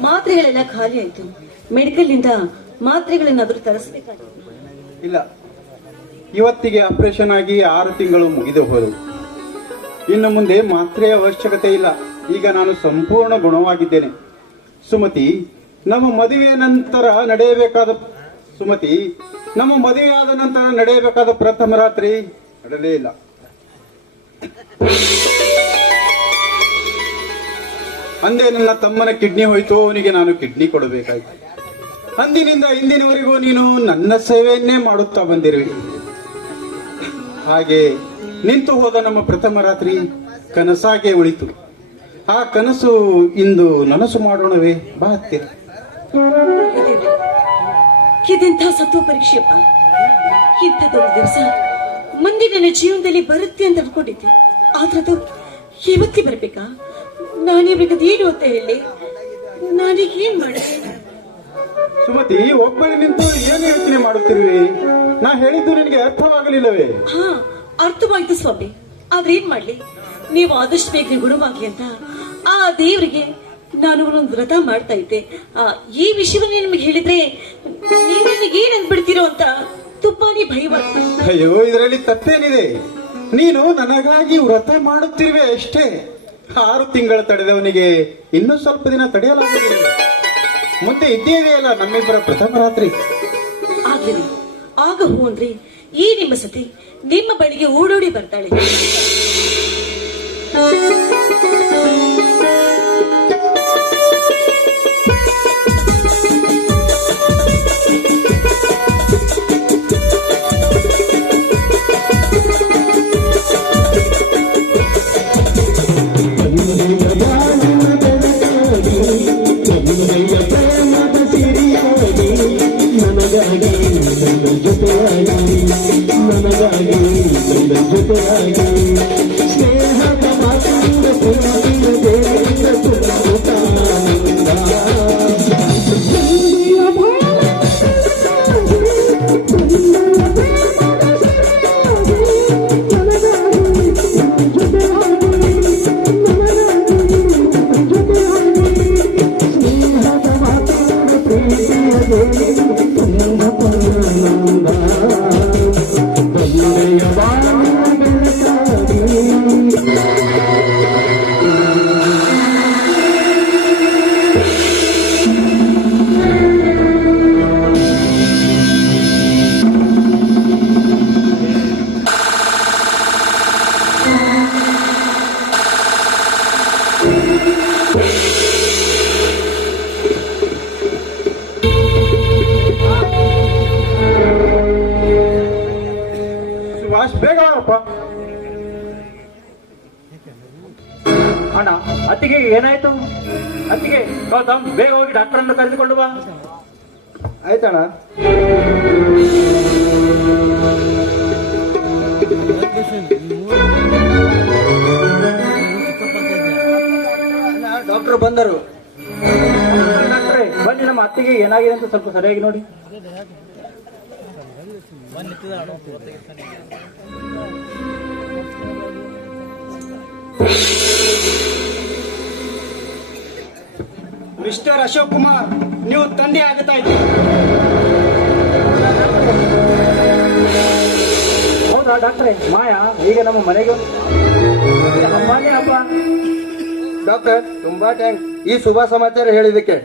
ಮಾತ್ರೆಗಳೆಲ್ಲ ಖಾಲಿ ಆಯ್ತು. ಮೆಡಿಕಲ್ನಿಂದ ಮಾತ್ರೆಗಳನ್ನಾದ್ರೂ ತರಿಸ್ಬೇಕಾಗಿತ್ತು. ಇಲ್ಲ. ಇವತ್ತಿಗೆ ಆಪರೇಷನ್ ಆಗಿ ಆರು ತಿಂಗಳು ಮುಗಿದು ಹೋದವು. ಇನ್ನು ಮುಂದೆ ಮಾತ್ರೆಯ ಅವಶ್ಯಕತೆ ಇಲ್ಲ. ಈಗ ನಾನು ಸಂಪೂರ್ಣ ಗುಣವಾಗಿದ್ದೇನೆ. ಸುಮತಿ, ನಮ್ಮ ಮದುವೆಯ ನಂತರ ನಡೆಯಬೇಕಾದ ಸುಮತಿ, ನಮ್ಮ ಮದುವೆಯಾದ ನಂತರ ನಡೆಯಬೇಕಾದ ಪ್ರಥಮ ರಾತ್ರಿ ನಡೆಯಲೇ ಇಲ್ಲ. ಅಂದೇ ನನ್ನ ತಮ್ಮನ ಕಿಡ್ನಿ ಹೋಯ್ತು, ಅವನಿಗೆ ನಾನು ಕಿಡ್ನಿ ಕೊಡಬೇಕಾಯ್ತು. ಅಂದಿನಿಂದ ಇಂದಿನವರೆಗೂ ನೀನು ನನ್ನ ಸೇವೆಯನ್ನೇ ಮಾಡುತ್ತಾ ಬಂದಿರುವೆ. ಹಾಗೆ ನಿಂತು ಹೋದ ನಮ್ಮ ಪ್ರಥಮ ರಾತ್ರಿ ಕನಸಾಗೆ ಉಳಿತು. ಆ ಕನಸು ಇಂದು ನನಸು ಮಾಡೋಣವೇ? ಬಾ ಅತ್ತೆ. ಇದೆಂಥ ಸತ್ವ ಪರೀಕ್ಷೆಪ್ಪ ಇಂಥದ್ದೊಂದು ದಿವಸ ಮುಂದೆ ನನ್ನ ಜೀವನದಲ್ಲಿ ಬರುತ್ತೆ ಅಂತ ಅನ್ಕೊಂಡಿದ್ದೆ. ಆದ್ರದು ಇವತ್ತಿ ಬರ್ಬೇಕಾ? ನಾನೇ ಬೇಕಾದ ಏನು ಅಂತ ಹೇಳಿ ನಾನೀಗ ಏನ್ ಮಾಡಿದೆ? ಸುಮತಿ ಒಬ್ಬಳಿ ನಿಂತು ಏನು ಯೋಚನೆ ಮಾಡುತ್ತಿರುವೆ? ನಾ ಹೇಳಿದ್ದು ನಿನಗೆ ಅರ್ಥವಾಗಲಿಲ್ಲವೇ? ಹಾ ಅರ್ಥವಾಯ್ತು ಸ್ವಾಮಿ. ಆದ್ರೆ ಏನ್ ಮಾಡ್ಲಿ? ನೀವು ಆದಷ್ಟು ಬೇಗ ಗುಣವಾಗ್ಲಿ ಅಂತ ಆ ದೇವರಿಗೆ ನಾನು ಒಂದು ವ್ರತ ಮಾಡ್ತಾ ಇದ್ದೆ. ಆ, ಈ ವಿಷಯವನ್ನ ನಿಮಗೆ ಹೇಳಿದ್ರೆ ನೀವು ನನಗೆ ಏನ್ ಅನ್ಬಿಡ್ತೀರೋ ಅಂತ ತುಂಬಾನೇ ಭಯವಾಗ್ತದೆ ಅಯ್ಯೋ ಇದರಲ್ಲಿ ತಪ್ಪೇನಿದೆ. ನೀನು ನನಗಾಗಿ ವ್ರತ ಮಾಡುತ್ತಿರುವೆ ಅಷ್ಟೇ. ಆರು ತಿಂಗಳ ತಡೆದವನಿಗೆ ಇನ್ನೂ ಸ್ವಲ್ಪ ದಿನ ತಡೆಯಲಾಗುತ್ತೆ ಮುಂದೆ ಇದ್ದೇವೆಯಲ್ಲ ನಮ್ಮಿಬ್ಬರ ಪ್ರಥಮ ರಾತ್ರಿ. ಆಗ್ಲಿ. ಆಗ ಹೂ ಅಂದ್ರೆ ಈ ನಿಮ್ಮ ಸತಿ ನಿಮ್ಮ ಬಳಿಗೆ ಓಡೋಡಿ ಬರ್ತಾಳೆ. ಸುಭಾಷ್ ಅನ್ನು ಕರೆದುಕೊಂಡು ಬಾ. ಆಯ್ತಣ್ಣ. ಡಾಕ್ಟರ್ ಬಂದರು. ಬನ್ನಿ ನಮ್ಮ ಅತ್ತಿಗೆ ಏನಾಗಿದೆ ಅಂತ ಸ್ವಲ್ಪ ಸರಿಯಾಗಿ ನೋಡಿ. ಮಿಸ್ಟರ್ ಅಶೋಕ್ ಕುಮಾರ್ ನೀವು ತಂದೆ ಆಗುತ್ತಾ ಇದ್ದೀರಿ. ಹೌದಾ ಡಾಕ್ಟ್ರೇ? ಮಾಯಾ? ಈಗ ನಮ್ಮ ಮನೆಗೆ ಅಮ್ಮನೇ ಹಬ್ಬ ಡಾಕ್ಟರ್ ತುಂಬಾ ಟ್ಯಾಂಕ್ ಈ ಶುಭ ಸಮಾಚಾರ ಹೇಳಿದಕ್ಕೆ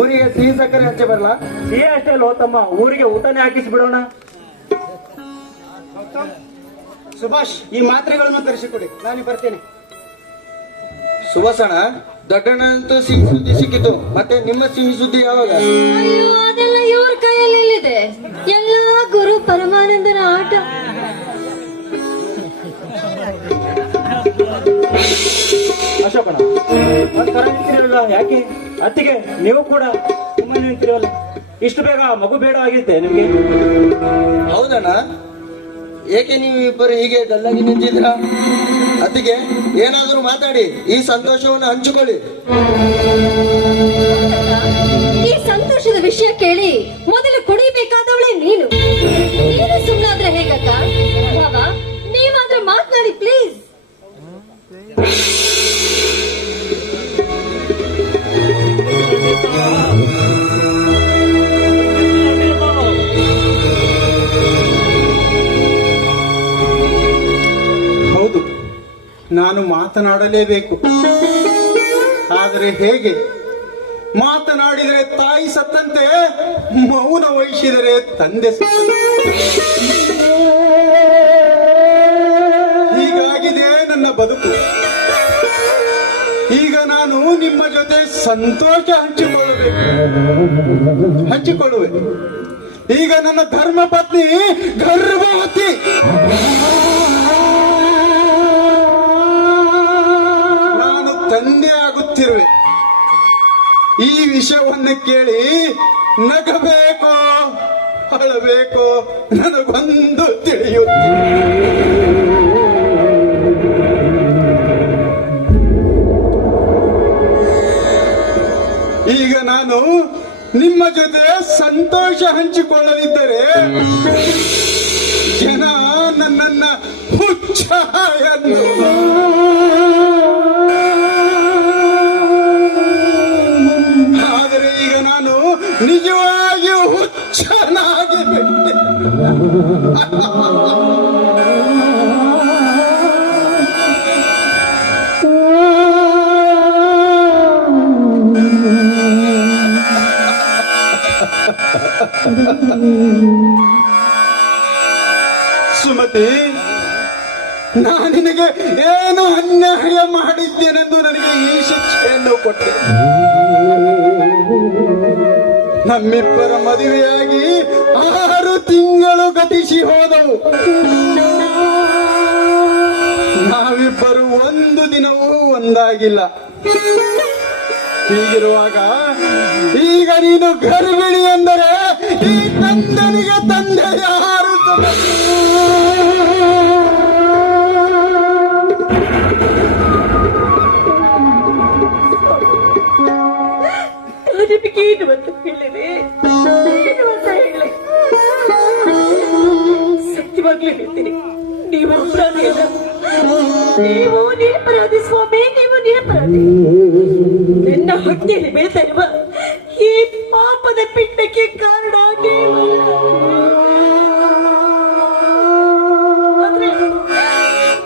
ಊರಿಗೆ ಸಿಹಿ ಸಕ್ಕರೆ ಹಚ್ಚಿ ಬರಲ್ಲ ಸಿಹಿ ಅಷ್ಟೇ ಅಲ್ಲ ತಮ್ಮ ಊರಿಗೆ ಊಟನೇ ಹಾಕಿಸಿ ಬಿಡೋಣ ಸುಭಾಷ್ ಈ ಮಾತ್ರೆಗಳನ್ನು ತರಿಸಿಕೊಡಿ. ನಾನು ಬರ್ತೇನೆ. ಸುಭಾಷಣ ದೊಡ್ಡಣ್ಣಂತೂ ಸಿಹಿ ಸುದ್ದಿ ಸಿಕ್ಕಿತು. ಮತ್ತೆ ನಿಮ್ಮ ಸಿಹಿ ಸುದ್ದಿ ಯಾವಾಗ? ಅಯ್ಯೋ ಅದೆಲ್ಲ ಇವ್ರ ಕೈಯಲ್ಲಿದೆ ಎಲ್ಲ ಗುರು ಪರಮಾನಂದನ ಆಟ. ಅಶೋಕಣ ಯಾಕೆ? ಅತ್ತಿಗೆ ನೀವು ಕೂಡ ಸುಮ್ಮನೆ ನಿಂತಿರಲ್ಲ. ಇಷ್ಟು ಬೇಗ ಮಗು ಬೇಡ ಆಗಿತ್ತೆ ನಿಮ್ಗೆ. ಹೌದಣ್ಣ. ಏಕೆ ನೀವು ಇಬ್ಬರು ಹೀಗೆ ಗಲ್ಲಾಗಿ ನಿಂತಿದ್ರ ಅದಕ್ಕೆ ಏನಾದರೂ ಮಾತಾಡಿ, ಈ ಸಂತೋಷವನ್ನು ಹಂಚಿಕೊಳ್ಳಿ. ಈ ಸಂತೋಷದ ವಿಷಯ ಕೇಳಿ ಮೊದಲು ಕುಡಿಬೇಕಾದವಳೆ ನೀನು. ನೀನು ಸುಮ್ಮನಾದ್ರೆ ಹೇಗಕ್ಕ? ನೀವಾದ್ರೂ ಮಾತನಾಡಿ ಪ್ಲೀಸ್ ನಾನು ಮಾತನಾಡಲೇಬೇಕು. ಆದರೆ ಹೇಗೆ? ಮಾತನಾಡಿದರೆ ತಾಯಿ ಸತ್ತಂತೆ, ಮೌನ ವಹಿಸಿದರೆ ತಂದೆ ಸತ್ತಂತೆ. ಹೀಗಾಗಿದೆ ನನ್ನ ಬದುಕು. ಈಗ ನಾನು ನಿಮ್ಮ ಜೊತೆ ಸಂತೋಷ ಹಂಚಿಕೊಳ್ಳಬೇಕು. ಹಂಚಿಕೊಳ್ಳುವೆ. ಈಗ ನನ್ನ ಧರ್ಮ ಪತ್ನಿ ಗರ್ಭವತಿ. ತಂದೆ ಆಗುತ್ತಿರುವೆ. ಈ ವಿಷಯವನ್ನು ಕೇಳಿ, ನಗಬೇಕೋ, ಅಳಬೇಕೋ, ನನಗೊಂದು ತಿಳಿಯುತ್ತೆ. ಈಗ ನಾನು ನಿಮ್ಮ ಜೊತೆ ಸಂತೋಷ ಹಂಚಿಕೊಳ್ಳಲಿದ್ದರೆ ಜನ ನನ್ನನ್ನ ಹುಚ್ಚ ಎಂದು ಸುಮತಿ ನಾ ನಿನಗೆ ಏನು ಅನ್ಯಾಯ ಮಾಡಿದ್ದೇನೆಂದು ನನಗೆ ಈ ಶಿಕ್ಷೆಯನ್ನು ಕೊಟ್ಟೆ. ನಮ್ಮಿಬ್ಬರ ಮದುವೆಯಾಗಿ ಆರು ತಿಂಗಳು ಗತಿಸಿ ಹೋದವು. ನಾವಿಬ್ಬರು ಒಂದು ದಿನವೂ ಒಂದಾಗಿಲ್ಲ. ಹೀಗಿರುವಾಗ, ಈಗ ನೀನು ಗರ್ಭಿಣಿ ಎಂದರೆ ಈ ತಂದನಿಗೆ ತಂದೆ ಯಾರು ಹೇಳಿದೆ ಅಂತ ಹೇಳ್ತೀನಿ. ನೀವು ಅಪರಾಧಿ ನೀವು ನಿರಪರಾಧಿ ಸ್ವಾಮಿ, ನೀವು ನಿರಪರಾಧಿ. ನನ್ನ ಹೊಟ್ಟೆಯಲ್ಲಿ ಬೆಳ್ತಾ ಇರುವ ಈ ಪಾಪದ ಪಿಂಡಕ್ಕೆ ಕಾರಣ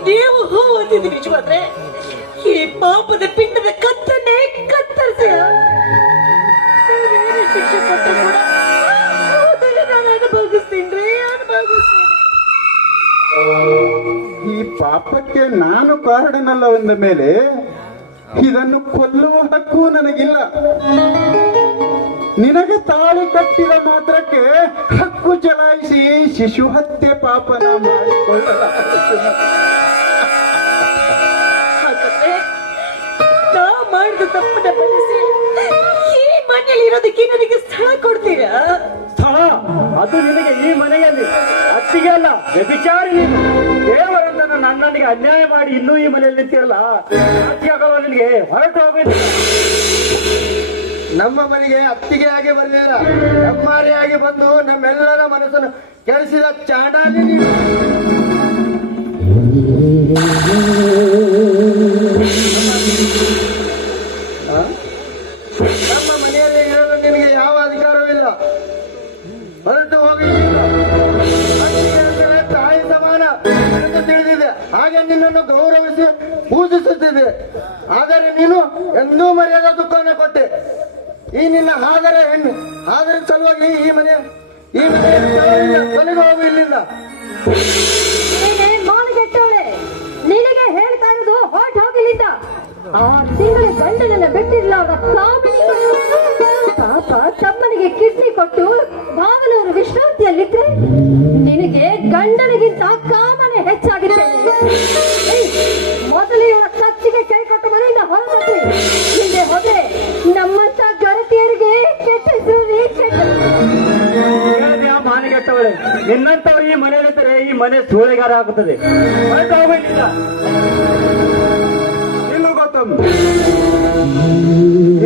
ನೀವು ಹೂ ಅಂತಿದ್ದು ನಿಜವಾದ್ರೆ ಈ ಪಾಪದ ಪಿಂಡದ ಕತ್ತನ್ನೇ ಕತ್ತರಿಸ. ಶಿಕ್ಷೆ ಕೂಡ ಈ ಪಾಪಕ್ಕೆ ನಾನು ಕಾರಣನಲ್ಲ ಅಂದ ಮೇಲೆ ಇದನ್ನು ಕೊಲ್ಲುವ ಹಕ್ಕು ನನಗಿಲ್ಲ. ನಿನಗೆ ತಾಳಿ ಕಟ್ಟಿದ ಮಾತ್ರಕ್ಕೆ ಹಕ್ಕು ಚಲಾಯಿಸಿ ಶಿಶು ಹತ್ಯೆ ಪಾಪನ ಮಾಡಿದ ಈ ಮನೆಯಲ್ಲಿ ಇರೋದಕ್ಕೆ ನನಗೆ ಸ್ಥಳ ಕೊಡ್ತೀರಾ? ಅದು ನಿನಗೆ ಈ ಮನೆಯಲ್ಲಿ ಅತ್ತಿಗೆ ಅಲ್ಲ, ವ್ಯಭಿಚಾರಿ ನೀನು. ದೇವರಂತ ನನ್ನನಿಗೆ ಅನ್ಯಾಯ ಮಾಡಿ ಇನ್ನೂ ಈ ಮನೆಯಲ್ಲಿ ನಿಂತಿರಲ್ಲ. ಅತ್ತಿಗೆ ನಿನಗೆ ಹೊರಟು ಹೋಗಬೇಕು ನಮ್ಮ ಮನೆಗೆ ಅತ್ತಿಗೆ ಆಗಿ ಬರಲಿಲ್ಲ ನಮ್ಮಾರಿಯಾಗಿ ಬಂದು ನಮ್ಮೆಲ್ಲರ ಮನಸ್ಸನ್ನು ಕೆಲಸದ ಚಾಂಡಾಲಿ ನೀನು. ನಿನ್ನ ಹಾಗರ ಹೆಣ್ಣು. ಹಾಗರ ಸಲುವಾಗಿ ಈ ಮನೆ ಈ ಮನೆ ಕೊನೆಗೂ ಹೋಗು ಇಲ್ಲಿಂದ. ನಿನಗೆ ಹೇಳ್ತಾ ಇರೋದು ಹೊರಟು ಹೋಗಲಿದ್ದ ಆ ತಿಂಗಳ ಗಂಡನನ್ನ ಬಿಟ್ಟಿಲ್ಲ ಕಾಮಿನಿ ಪಾಪ ತಮ್ಮನಿಗೆ ಕಿಡ್ನಿ ಕೊಟ್ಟು ಭಾವನವರು ವಿಶ್ರಾಂತಿಯಲ್ಲಿದ್ರೆ ನಿನಗೆ ಗಂಡನಿಗಿಂತ ಕಾಮನೆ ನಿನ್ನಂತವ್ರು ಈ ಮನೆಯಲ್ಲಿದ್ದರೆ ಈ ಮನೆ ಸೂಳೆಗಾರ ಆಗುತ್ತದೆ.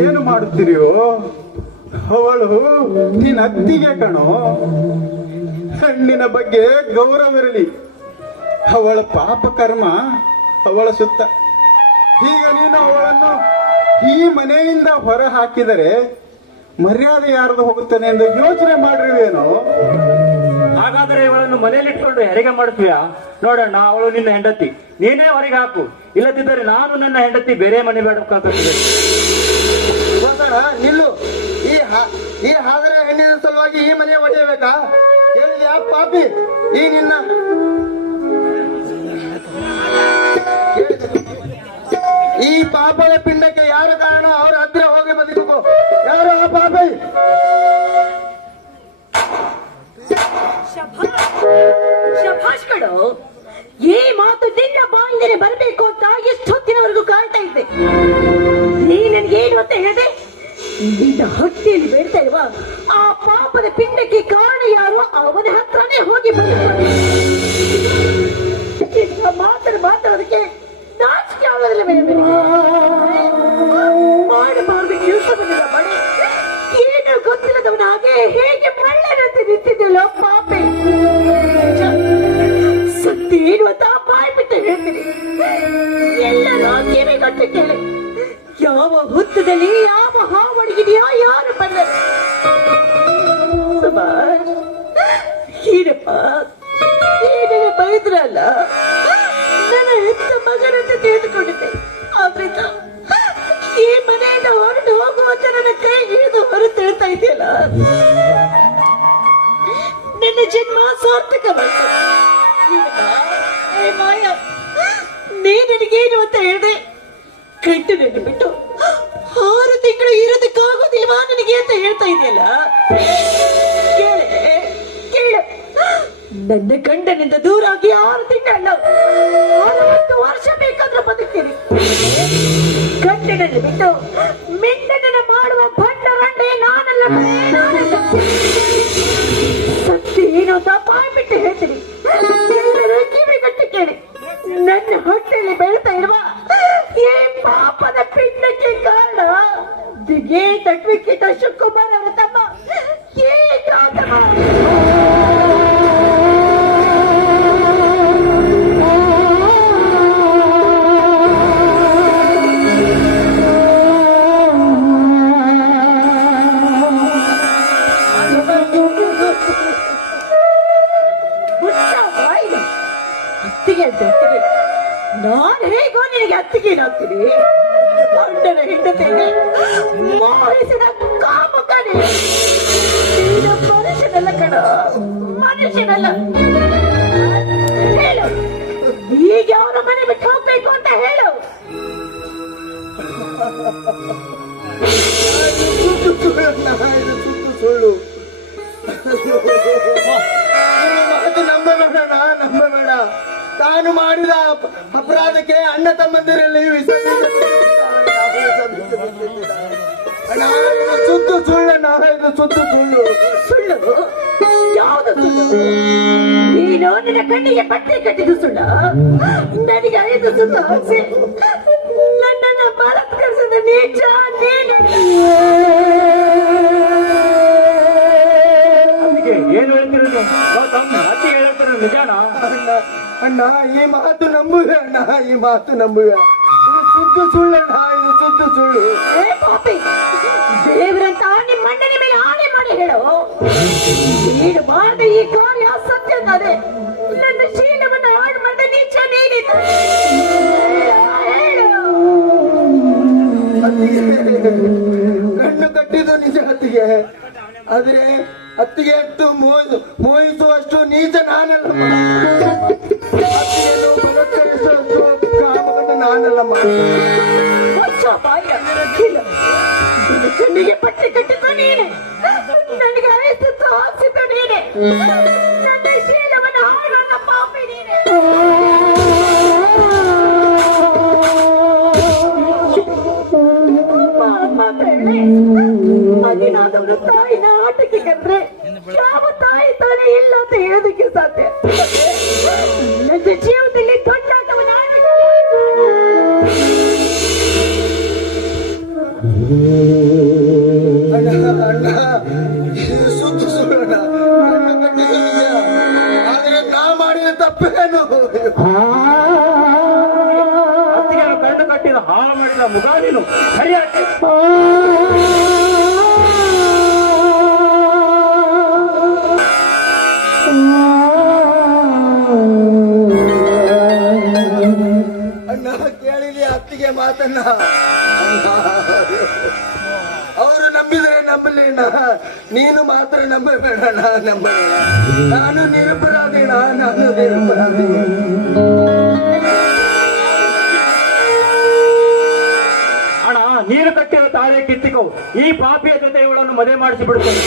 ಏನು ಮಾಡುತ್ತೀರಿಯೋ? ಅವಳು ನಿನ್ನ ಅತ್ತಿಗೆ ಕಣೋ. ಹೆಣ್ಣಿನ ಬಗ್ಗೆ ಗೌರವ ಇರಲಿ ಅವಳ ಪಾಪ ಕರ್ಮ ಅವಳ ಸುತ್ತ. ಈಗ ನೀನು ಅವಳನ್ನು ಈ ಮನೆಯಿಂದ ಹೊರ ಹಾಕಿದರೆ ಮರ್ಯಾದೆ ಯಾರದು ಹೋಗುತ್ತಾನೆ ಎಂದು ಯೋಚನೆ ಮಾಡಿರುವೇನೋ? ಹಾಗಾದರೆ ಇವಳನ್ನು ಮನೆಯಲ್ಲಿಟ್ಕೊಂಡು ಹೆರಿಗೆ ಮಾಡ್ತೀಯಾ ನೋಡೋಣ ಅವಳು ನಿನ್ನ ಹೆಂಡತಿ. ನೀನೇ ಹೊರಗೆ ಹಾಕು. ಇಲ್ಲದಿದ್ದರೆ ನಾನು ನನ್ನ ಹೆಂಡತಿ ಬೇರೆ ಮನೆ ಗೋಸಣ ನಿಲ್ಲು. ಈ ಈ ಹಾದರ ಹೆಣ್ಣಿನ ಸಲುವಾಗಿ ಈ ಮನೆ ಒಡೆಯಬೇಕಾ? ಹೇಳಿದ್ಯಾ ಪಾಪಿ? ಈ ನಿನ್ನ ಈ ಪಾಪದ ಪಿಂಡಕ್ಕೆ ಯಾರು ಕಾರಣ? ಅವ್ರ ಹತ್ತಿರ ಹೋಗಿ ಬಂದಿರಬೇಕು ಯಾರು ಆ ಪಾಪಿ? ಶಭಾಷ್ಗಳು ಈ ಮಾತು ನಿನ್ನ ಬಾಯಿಂದನೆ ಬರಬೇಕು ಅಂತ ಎಷ್ಟೊತ್ತಿನವರೆಗೂ ಕಾಣ್ತಾ ಇದ್ದೆ. ನೀ ಏನು ಅಂತ ಹೇಳಿದೆ? ನಿನ್ನ ಹಟ್ಟಿಯಲ್ಲಿ ಬೇಡ್ತಾ ಇಲ್ವಾ ಆ ಪಾಪದ ಪಿಂಡಕ್ಕೆ ಕಾರಣ ಯಾರು ಅವನ ಹತ್ರನೇ ಹೋಗಿ ಬದುಕು ತಿಳಿದುಕೊಂಡಿದ್ದೆ ಆದ್ರಿಂದ ಈ ಮನೆಯಿಂದ ಹೊರಟು ಹೋಗುವಂತ ನನ್ನ ಕೈ ಹಿಡಿದು ಹೇಳ್ತಾ ಇದೆಯಲ್ಲ? ನಿನ್ನ ಜನ್ಮ ಸಾರ್ಥಕವಾಯ್ತು ನೀ ನನಗೇನು ಅಂತ ಹೇಳಿದೆ? ಕಟ್ಟು ನನ್ನ ಬಿಟ್ಟು ಆರು ತಿಂಗಳು ಇರೋದಕ್ಕಾಗೋದಿಲ್ವಾ ನನಗೆ ಅಂತ ಹೇಳ್ತಾ ಇದೆಯಲ್ಲ? ನನ್ನ ಗಂಡನಿಂದ ದೂರ ಸುತ್ತು ಸುಳ್ಳಣ್ಣ ಇದು ಸುತ್ತು ಸುಳ್ಳು ಸುಳ್ಳು ಯಾವುದು ಸುಳ್ಳು ನೀನು ನಿನ್ನ ಕಣ್ಣಿಗೆ ಬಟ್ಟೆ ಕಟ್ಟಿದ್ದು ಸುಳ್ಳ ನನಗೆ ಐದು ಸುತ್ತು ಹಾಕ್ಸಿ ನನ್ನನ್ನ ಬಲತ್ಕರಿಸಿದ ನೀಚ ನೀನು ಅದಕ್ಕೆ ಏನು ಹೇಳ್ತೀರಿ ನೀವು ಗೌತಮ್ ಅತ್ತಿಗೆ ಹೇಳ್ತೀರಿ ನಿಜಾನ ಅಣ್ಣ ಅಣ್ಣ ಈ ಮಾತು ನಂಬುವೆ ಅಣ್ಣ ಈ ಮಾತು ನಂಬುವೆ ಇದು ಸುದ್ದು ಸುಳ್ಳಣ್ಣ ಇದು ಸುದ್ದು ಸುಳ್ಳು. ಏ ಪಾಪಿ ದೇವರಂತ ನಿಮ್ಮ ಮಂಡನೆ ಮೇಲೆ ಆಣೆ ಮಾಡಿ ಹೇಳು. ನೀನು ಮಾಡಿದ ಈ ಕಾರ್ಯ ಸತ್ಯ ಅದೇ ನನ್ನ ಶೀಲವನ್ನು ಹಾಳು ಮಾಡಿದ ನೀಚ ನೀನಿದ್ದ ಕಟ್ಟಿದ್ದು ನಿಜ ಹತ್ತಿಗೆ ಆದ್ರೆ ಅತ್ತಿಗೆ ಅಷ್ಟು ಮೋಹಿಸು ಮೋಹಿಸುವಷ್ಟು ನೀಚ ನಾನಲ್ಲಮ್ಮ ನಿನ್ನ ಕಣ್ಣಿಗೆ ಪಟ್ಟಿ ಕಟ್ಟಿದ್ದು ನೀನೆ ನನಗೆ ಅಳಿಸಿದ್ದು ಹಾಕ್ಸಿದ್ದು ನೀನೆ ನನ್ನ ಶೀಲವನ್ನು ಹಾಳು ಮಾಡಿದ ಪಾಪಿ ನೀನೆ ಮಾತಾಡಿ ಅದೇನಾದವನು ತಾಯಿನ ಆಟಕ್ಕೆ ಕರೆದ್ರೆ ಯಾವ ತಾಯಿ ತಾನು ಮನೆ ಇಲ್ಲ ಅಂತ ಹೇಳೋದಕ್ಕೆ ನಾನು ನಾನು ನಿರಪರಾಧಿ ಅಣ್ಣ ನೀರು ಕಟ್ಟಿದ ತಾಳೆ ಕಿತ್ತಿಕೋ. ಈ ಪಾಪಿಯ ಜೊತೆ ಇವಳನ್ನು ಮದುವೆ ಮಾಡಿಸಿ ಬಿಡುತ್ತೇನೆ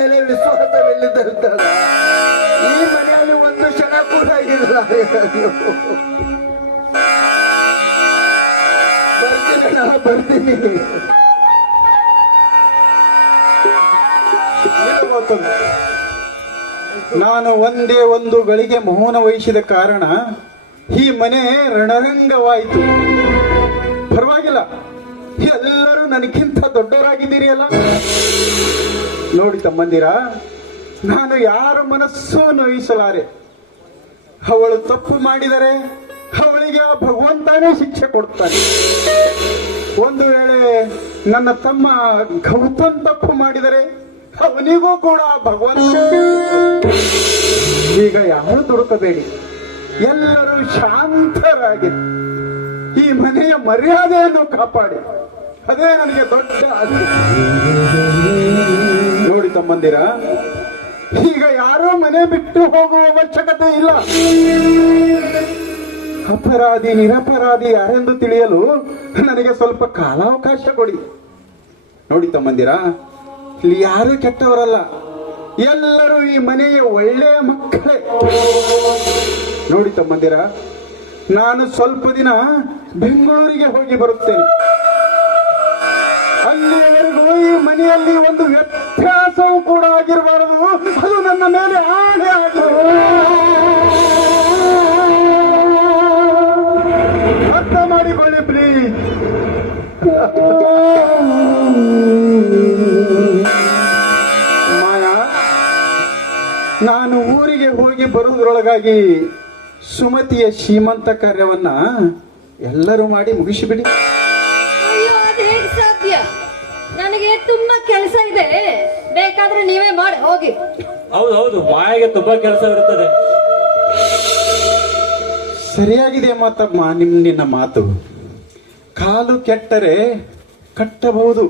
ಮೇಲೆ ವಿಶ್ವಾಸವಿಲ್ಲದಿರುತ್ತಾರೆ ಈ ಮನೆಯಲ್ಲಿ ಒಂದು ಕ್ಷಣ ಕೂಡ ಇಲ್ಲ ಬರ್ತೀನಿ ನಾನು ಒಂದೇ ಒಂದು ಗಳಿಗೆ ಮೌನ ವಹಿಸಿದ ಕಾರಣ ಈ ಮನೆ ರಣರಂಗವಾಯಿತು. ಪರವಾಗಿಲ್ಲ. ಎಲ್ಲರೂ ನನಗಿಂತ ದೊಡ್ಡವರಾಗಿದ್ದೀರಿ ಅಲ್ಲ? ನೋಡಿ ತಮ್ಮಂದಿರ, ನಾನು ಯಾರ ಮನಸ್ಸು ನೋಯಿಸಲಾರೆ ಅವಳು ತಪ್ಪು ಮಾಡಿದರೆ ಅವಳಿಗೆ ಆ ಭಗವಂತನೇ ಶಿಕ್ಷೆ ಕೊಡ್ತಾನೆ. ಒಂದು ವೇಳೆ ನನ್ನ ತಮ್ಮ ಗೌತಮ್ ತಪ್ಪು ಮಾಡಿದರೆ ಅವನಿಗೂ ಕೂಡ ಭಗವಂತ ಈಗ ಯಾರು ದುಡುಕಬೇಡಿ ಎಲ್ಲರೂ ಶಾಂತರಾಗಿ ಈ ಮನೆಯ ಮರ್ಯಾದೆಯನ್ನು ಕಾಪಾಡಿ. ಅದೇ ನನಗೆ ದೊಡ್ಡ ಆಸೆ. ನೋಡಿ ತಮ್ಮಂದಿರ. ಈಗ ಯಾರೋ ಮನೆ ಬಿಟ್ಟು ಹೋಗುವ ಅವಶ್ಯಕತೆ ಇಲ್ಲ. ಅಪರಾಧಿ ನಿರಪರಾಧಿ ಯಾರೆಂದು ತಿಳಿಯಲು ನನಗೆ ಸ್ವಲ್ಪ ಕಾಲಾವಕಾಶ ಕೊಡಿ. ನೋಡಿ ತಮ್ಮಂದಿರ. ಇಲ್ಲಿ ಯಾರು ಕೆಟ್ಟವರಲ್ಲ. ಎಲ್ಲರೂ ಈ ಮನೆಯ ಒಳ್ಳೆಯ ಮಕ್ಕಳೇ. ನೋಡಿ ತಮ್ಮಂದಿರ. ನಾನು ಸ್ವಲ್ಪ ದಿನ ಬೆಂಗಳೂರಿಗೆ ಹೋಗಿ ಬರುತ್ತೇನೆ. ಅಲ್ಲಿವರೆಗೂ ಈ ಮನೆಯಲ್ಲಿ ಒಂದು ಕೂಡ ಆಗಿರಬಾರದು. ಅದು ನನ್ನ ಮೇಲೆ ಆಣೆ ಆಗಿದೆ ಅರ್ಥ ಮಾಡಿಕೊಳ್ಳಿ ಪ್ಲೀಸ್ ಮಾಯಾ, ನಾನು ಊರಿಗೆ ಹೋಗಿ ಬರುವುದರೊಳಗಾಗಿ ಸುಮತಿಯ ಶ್ರೀಮಂತ ಕಾರ್ಯವನ್ನ ಎಲ್ಲರೂ ಮಾಡಿ ಮುಗಿಸಿಬಿಡಿ. ಅಯ್ಯೋ ಸಾಧ್ಯ ನನಗೆ ತುಂಬಾ ಕೆಲಸ ಇದೆ. ಬೇಕಾದ್ರೆ ನೀವೇ ಮಾಡಿ ಹೋಗಿ. ಹೌದು ಹೌದು ಮಾಯಗೆ ತುಂಬಾ ಕೆಲಸವಿರುತ್ತದೆ ಸರಿಯಾಗಿದೆ ಮಾತಮ್ಮ ನಿಮ್ ನಿನ್ನ ಮಾತು. ಕಾಲು ಕೆಟ್ಟರೆ ಕಟ್ಟಬಹುದು.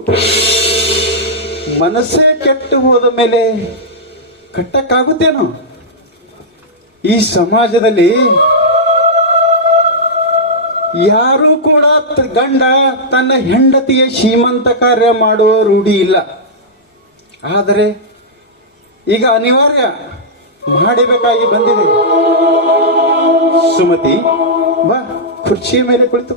ಮನಸ್ಸೇ ಕೆಟ್ಟು ಹೋದ ಮೇಲೆ ಕಟ್ಟಕ್ಕಾಗುತ್ತೇನೋ? ಈ ಸಮಾಜದಲ್ಲಿ ಯಾರು ಕೂಡ ತ- ಗಂಡ ತನ್ನ ಹೆಂಡತಿಯ ಶ್ರೀಮಂತ ಕಾರ್ಯ ಮಾಡುವ ರೂಢಿ ಇಲ್ಲ. ಆದರೆ ಈಗ ಅನಿವಾರ್ಯ ಮಾಡಬೇಕಾಗಿ ಬಂದಿದೆ. ಸುಮತಿ ಬಾ ಕುರ್ಚಿಯ ಮೇಲೆ ಕುಳಿತು.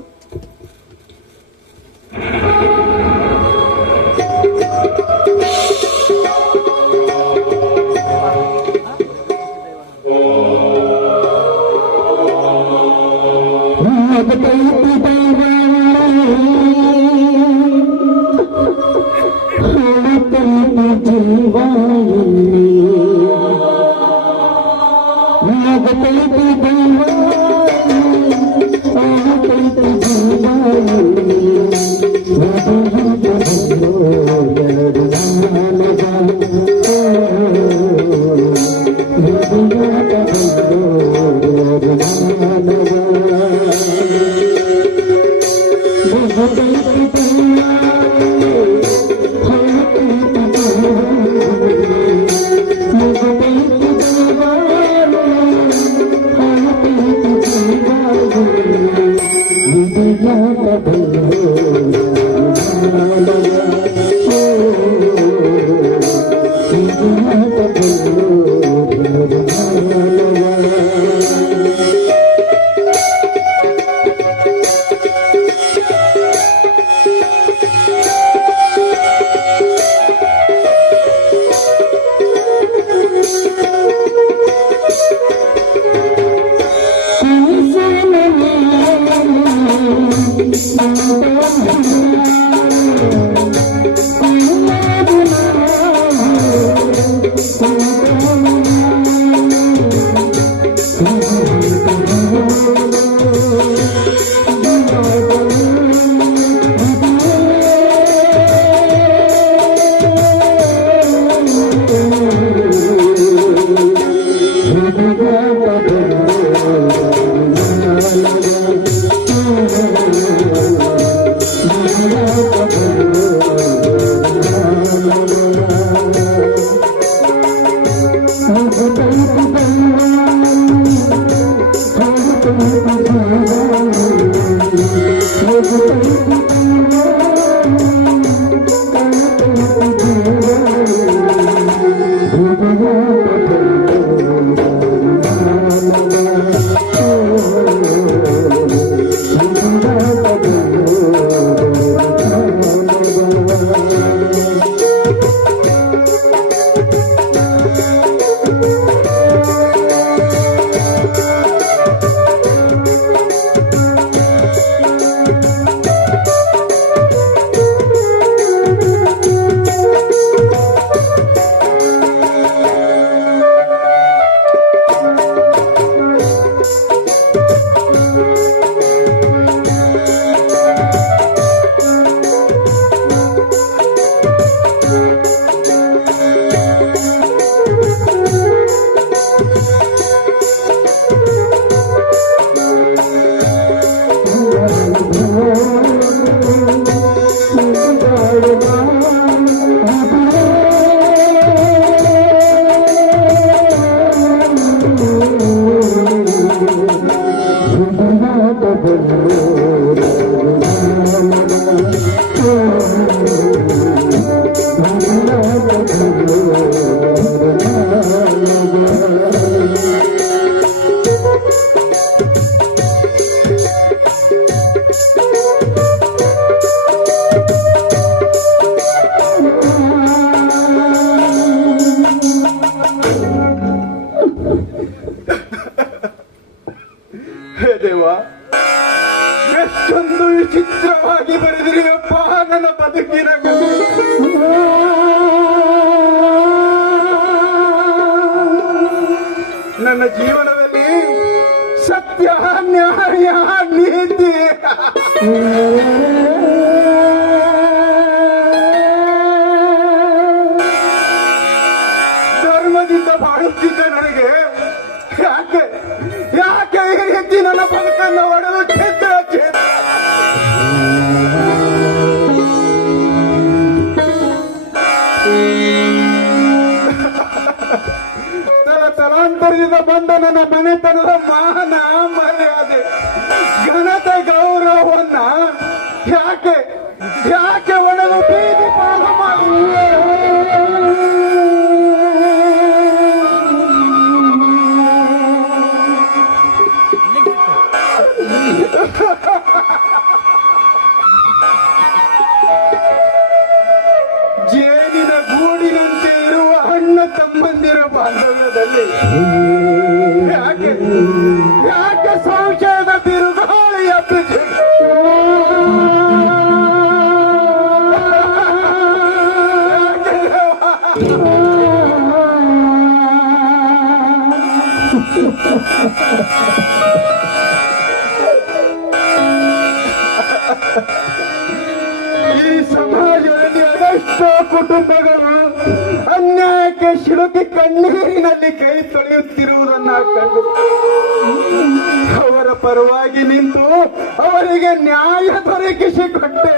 ತಲ ತಲಾಂತರದಿಂದ ಬಂದ ನನ್ನ ಮನೆತನದ ಮಾನ ಮರ್ಯಾದೆ, ಘನತೆ ಗೌರವವನ್ನ ಯಾಕೆ ಯಾಕೆ ಒಡೆದು ಬೀದಿ ಪಾಲು ಮಾಡಿ ಯಾಕೆ ಸಂಶಯದ ಬಿರುಗಾಳಿ? ಈ ಸಮಾಜದಲ್ಲಿ ಅದೆಷ್ಟೋ ಕುಟುಂಬಗಳು ಸಿಲುಕಿ ಕಣ್ಣೀರಿನಲ್ಲಿ ಕೈ ತೊಳೆಯುತ್ತಿರುವುದನ್ನ ಕಂಡು ಅವರ ಪರವಾಗಿ ನಿಂತು ಅವರಿಗೆ ನ್ಯಾಯ ದೊರಕಿಸಿಕೊಟ್ಟೆ.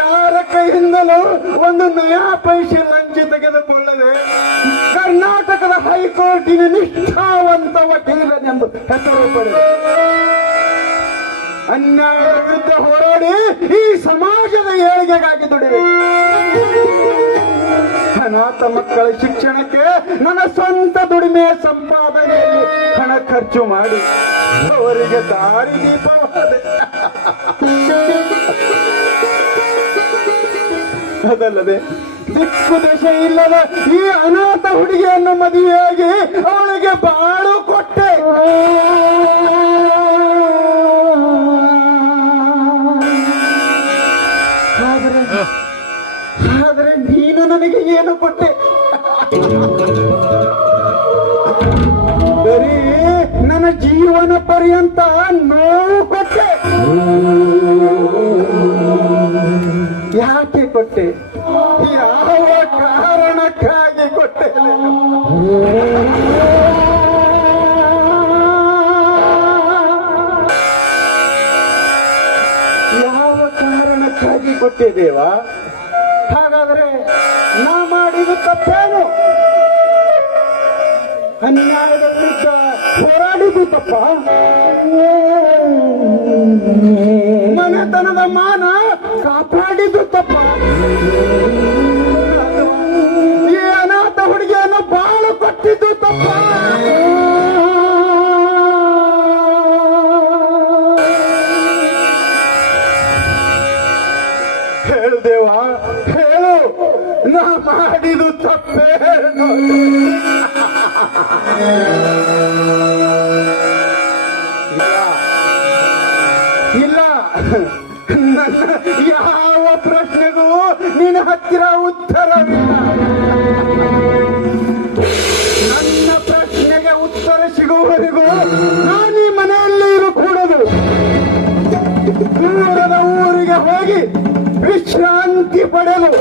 ಯಾರ ಕೈಯಿಂದಲೂ ಒಂದು ನಯಾ ಪೈಸೆ ಲಂಚ ತೆಗೆದುಕೊಳ್ಳದೆ ಕರ್ನಾಟಕದ ಹೈಕೋರ್ಟಿನ ನಿಷ್ಠಾವಂತ ವಕೀಲನೆಂದು ಹೆಸರು ಪಡೆದೆ. ಅನ್ಯಾಯದ ವಿರುದ್ಧ ಹೋರಾಡಿ ಈ ಸಮಾಜದ ಏಳಿಗೆಗಾಗಿ ದುಡಿದೆ ಅನಾಥ ಮಕ್ಕಳ ಶಿಕ್ಷಣಕ್ಕೆ ನನ್ನ ಸ್ವಂತ ದುಡಿಮೆಯ ಸಂಪಾದನೆಯಲ್ಲಿ ಹಣ ಖರ್ಚು ಮಾಡಿ ಅವರಿಗೆ ದಾರಿ ದೀಪವಾದೆ ಅದಲ್ಲದೆ ದಿಕ್ಕು ದಶೆ ಇಲ್ಲದ ಈ ಅನಾಥ ಹುಡುಗಿಯನ್ನು ಮದುವೆಯಾಗಿ ಅವಳಿಗೆ ಬಾಳು ಕೊಟ್ಟೆ. ನನಗೆ ಏನು ಕೊಟ್ಟೆ? ಬರೀ ನನ್ನ ಜೀವನ ಪರ್ಯಂತ ನೋವು ಕೊಟ್ಟೆ. ಯಾಕೆ ಕೊಟ್ಟೆ? ಯಾವ ಕಾರಣಕ್ಕಾಗಿ ಕೊಟ್ಟೆ? ಯಾವ ಕಾರಣಕ್ಕಾಗಿ ಕೊಟ್ಟೆ ದೇವ? ಅನ್ಯಾಯದ ವಿರುದ್ಧ ಹೋರಾಡಿದ್ದು ತಪ್ಪ ಮನೆತನದ ಮಾನ ಕಾಪಾಡಿದ್ದು ತಪ್ಪ ಈ ಅನಾಥ ಹುಡುಗಿಯನ್ನು ಬಾಳು ಕೊಟ್ಟಿದ್ದು ತಪ್ಪ ಹೇಳು ದೇವ, ಹೇಳು. ನಾ ಮಾಡಿದು ತಪ್ಪೇನು? ಇಲ್ಲ. ಯಾವ ಪ್ರಶ್ನೆಗೂ ನಿನ್ನ ಹತ್ತಿರ ಉತ್ತರವಿಲ್ಲ. ನನ್ನ ಪ್ರಶ್ನೆಗೆ ಉತ್ತರ ಸಿಗುವವರೆಗೂ ನಾನು ಮನೆಯಲ್ಲಿ ಇರಕೂಡದು ದೂರದ ಊರಿಗೆ ಹೋಗಿ ವಿಶ್ರಾಂತಿ ಪಡೆದು.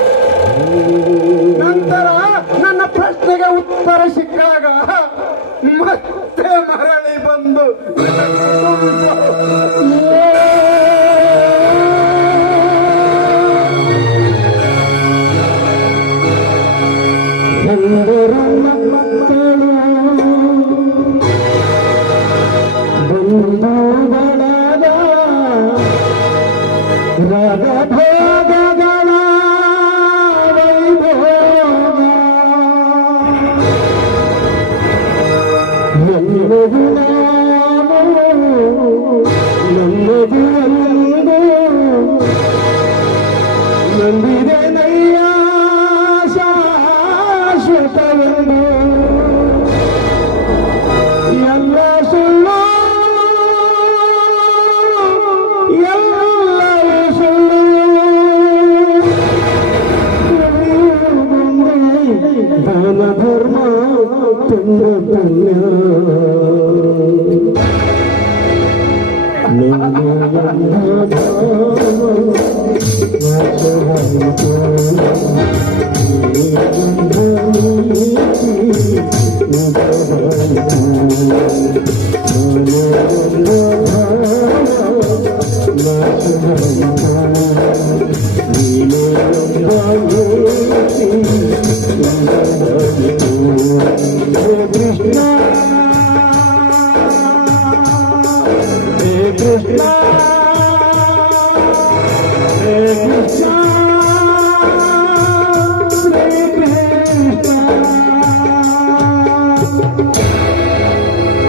ಉತ್ತರ ಸಿಕ್ಕಾಗ ಮತ್ತೆ ಮರಳಿ ಬಂದು.